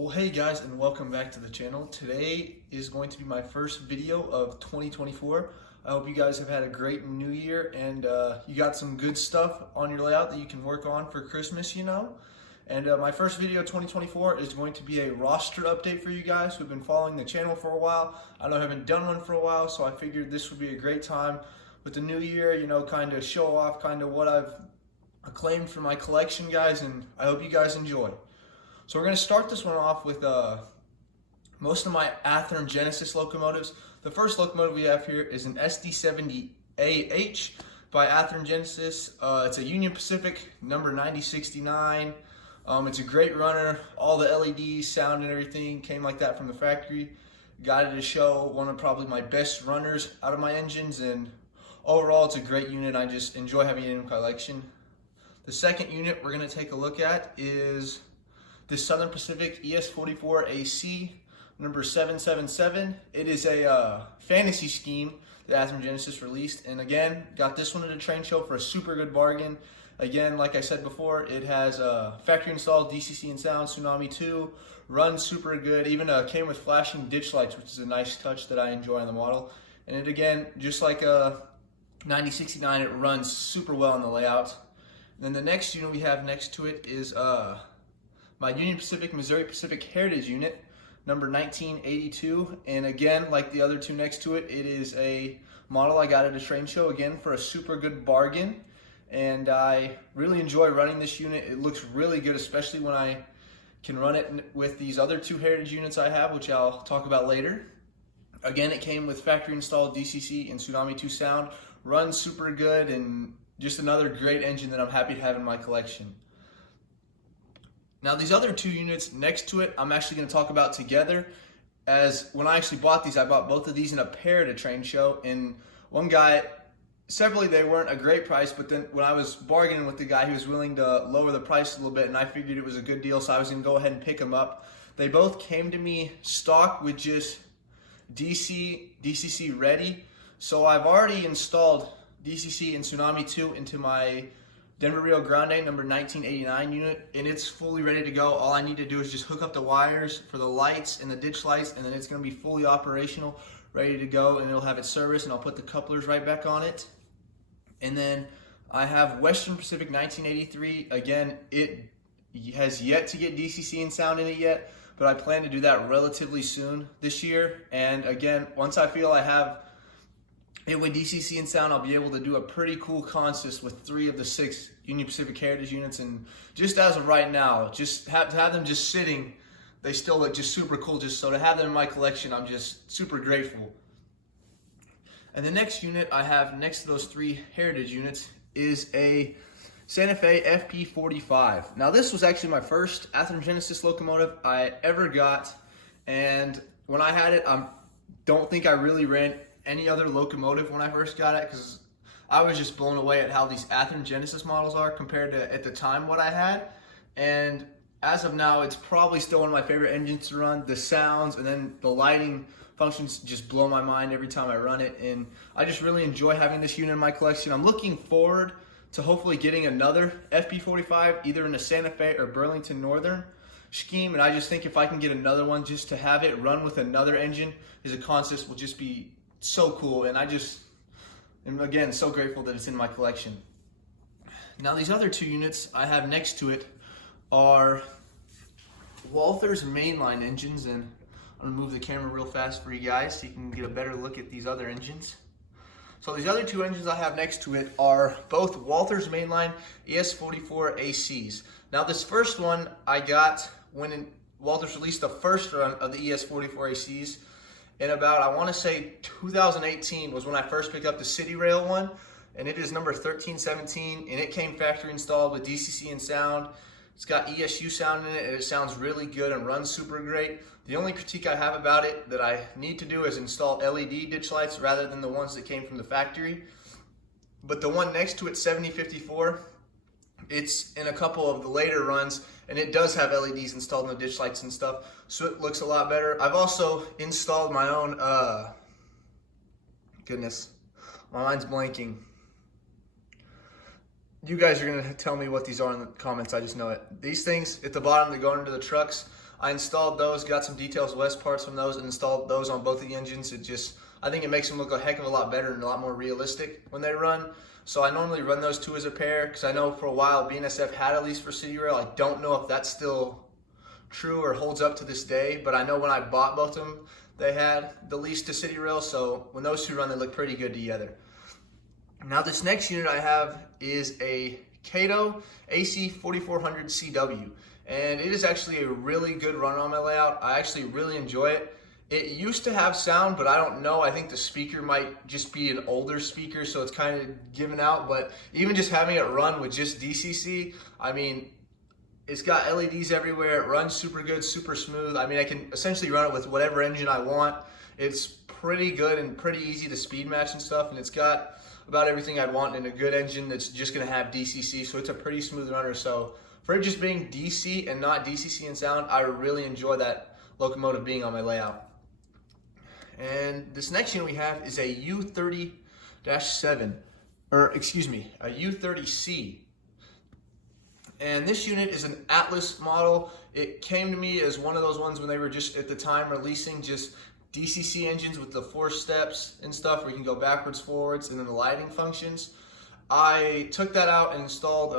Well, hey guys, and welcome back to the channel. Today is going to be my first video of 2024. I hope you guys have had a great new year and you got some good stuff on your layout that you can work on for Christmas, And my first video of 2024 is going to be a roster update for you guys who've been following the channel for a while. I know I haven't done one for a while, so I figured this would be a great time with the new year, kind of show off kind of what I've acclaimed for my collection, guys, and I hope you guys enjoy. So we're going to start this one off with most of my Athearn Genesis locomotives. The first locomotive we have here is an SD70AH by Athearn Genesis. It's a Union Pacific number 9069. It's a great runner. All the LEDs, sound, and everything came like that from the factory. Got it to show one of probably my best runners out of my engines, and overall it's a great unit. I just enjoy having it in my collection. The second unit we're going to take a look at is this Southern Pacific ES44 AC number 777. It is a fantasy scheme that Athearn Genesis released, and again, got this one at a train show for a super good bargain. Again, like I said before, it has factory installed DCC and sound, Tsunami 2, runs super good, even came with flashing ditch lights, which is a nice touch that I enjoy on the model. And it, again, just like a 9069, it runs super well on the layout. And then the next unit we have next to it is my Union Pacific Missouri Pacific Heritage unit, number 1982. And again, like the other two next to it, it is a model I got at a train show, again, for a super good bargain. And I really enjoy running this unit. It looks really good, especially when I can run it with these other two Heritage units I have, which I'll talk about later. Again, it came with factory installed DCC and Tsunami 2 sound. Runs super good, and just another great engine that I'm happy to have in my collection. Now, these other two units next to it, I'm actually going to talk about together, as when I actually bought these, I bought both of these in a pair at a train show, and one guy, separately they weren't a great price, but then when I was bargaining with the guy, he was willing to lower the price a little bit, and I figured it was a good deal, so I was going to go ahead and pick them up. They both came to me stock with just DCC ready, so I've already installed DCC and Tsunami 2 into my Denver Rio Grande number 1989 unit, and it's fully ready to go. All I need to do is just hook up the wires for the lights and the ditch lights, and then it's going to be fully operational, ready to go, and it'll have its service, and I'll put the couplers right back on it. And then I have Western Pacific 1983. Again, it has yet to get DCC and sound in it yet, but I plan to do that relatively soon this year. And again, once I feel I have it with DCC and sound, I'll be able to do a pretty cool consist with 3 of the 6 Union Pacific Heritage units. And just as of right now, just to have them just sitting, they still look just super cool. Just so to have them in my collection, I'm just super grateful. And the next unit I have next to those 3 Heritage units is a Santa Fe FP45. Now, this was actually my first Athearn Genesis locomotive I ever got, and when I had it, I don't think I really ran any other locomotive when I first got it, because I was just blown away at how these Athearn Genesis models are compared to at the time what I had. And as of now, it's probably still one of my favorite engines to run. The sounds and then the lighting functions just blow my mind every time I run it, and I just really enjoy having this unit in my collection. I'm looking forward to hopefully getting another FP45 either in a Santa Fe or Burlington Northern scheme, and I just think if I can get another one just to have it run with another engine as a consist will just be so cool, and I just am, again, so grateful that it's in my collection. Now, these other 2 units I have next to it are Walther's mainline engines, and I'm going to move the camera real fast for you guys so you can get a better look at these other engines. So these other 2 engines I have next to it are both Walther's mainline ES44 ACs. Now, this first one I got when Walther's released the first run of the ES44 ACs. In about, I want to say 2018 was when I first picked up the City Rail one, and it is number 1317, and it came factory installed with DCC and sound. It's got ESU sound in it, and it sounds really good and runs super great. The only critique I have about it that I need to do is install LED ditch lights rather than the ones that came from the factory. But the one next to it, 7054, it's in a couple of the later runs, and it does have LEDs installed in the ditch lights and stuff, so it looks a lot better. I've also installed my own, goodness, my mind's blanking. You guys are going to tell me what these are in the comments, I just know it. These things at the bottom that go into the trucks, I installed those, got some Details West parts from those, and installed those on both of the engines. I think it makes them look a heck of a lot better and a lot more realistic when they run. So I normally run those two as a pair because I know for a while BNSF had a lease for City Rail. I don't know if that's still true or holds up to this day, but I know when I bought both of them, they had the lease to City Rail. So when those two run, they look pretty good together. Now this next unit I have is a Kato AC 4400 CW, and it is actually a really good runner on my layout. I actually really enjoy it. It used to have sound, but I don't know. I think the speaker might just be an older speaker, so it's kind of given out. But even just having it run with just DCC, I mean, it's got LEDs everywhere. It runs super good, super smooth. I mean, I can essentially run it with whatever engine I want. It's pretty good and pretty easy to speed match and stuff, and it's got about everything I'd want in a good engine that's just going to have DCC, so it's a pretty smooth runner. So for it just being DC and not DCC in sound, I really enjoy that Locomotive being on my layout. And this next unit we have is a U30-7, or excuse me, a U30C. And this unit is an Atlas model. It came to me as one of those ones when they were just at the time releasing just DCC engines with the 4 steps and stuff where you can go backwards, forwards, and then the lighting functions. I took that out and installed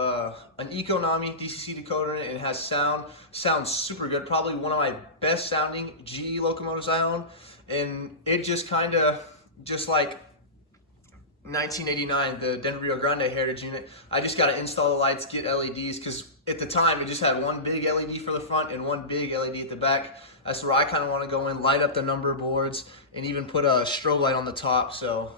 an Econami DCC decoder in it. It has sound. Sounds super good. Probably one of my best sounding GE locomotives I own. And it just kind of, just like 1989, the Denver Rio Grande Heritage unit, I just got to install the lights, get LEDs, because at the time it just had one big LED for the front and one big LED at the back. That's where I kind of want to go in, light up the number boards, and even put a strobe light on the top. So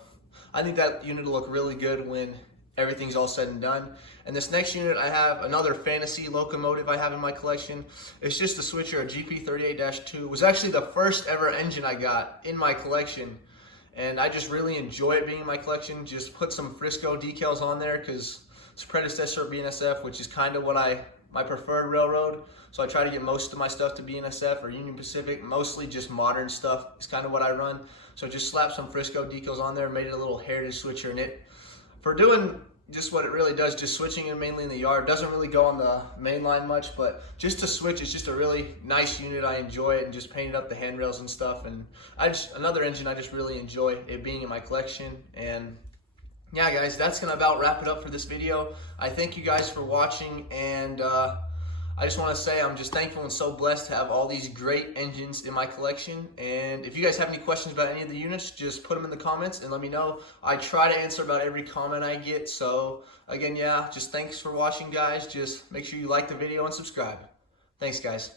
I think that unit will look really good when everything's all said and done. And this next unit, I have another fantasy locomotive I have in my collection. It's just a switcher, a GP38-2. It was actually the first ever engine I got in my collection. And I just really enjoy it being in my collection. Just put some Frisco decals on there because it's a predecessor of BNSF, which is kind of what my preferred railroad. So I try to get most of my stuff to BNSF or Union Pacific, mostly just modern stuff. It's kind of what I run. So just slap some Frisco decals on there, made it a little heritage switcher. And it, for doing just what it really does, just switching it mainly in the yard, doesn't really go on the main line much, but just to switch, it's just a really nice unit. I enjoy it, and just painted up the handrails and stuff. And another engine I just really enjoy it being in my collection. And yeah, guys, that's gonna about wrap it up for this video. I thank you guys for watching, and I just want to say I'm just thankful and so blessed to have all these great engines in my collection. And if you guys have any questions about any of the units, just put them in the comments and let me know. I try to answer about every comment I get. So again, yeah, just thanks for watching, guys. Just make sure you like the video and subscribe. Thanks, guys.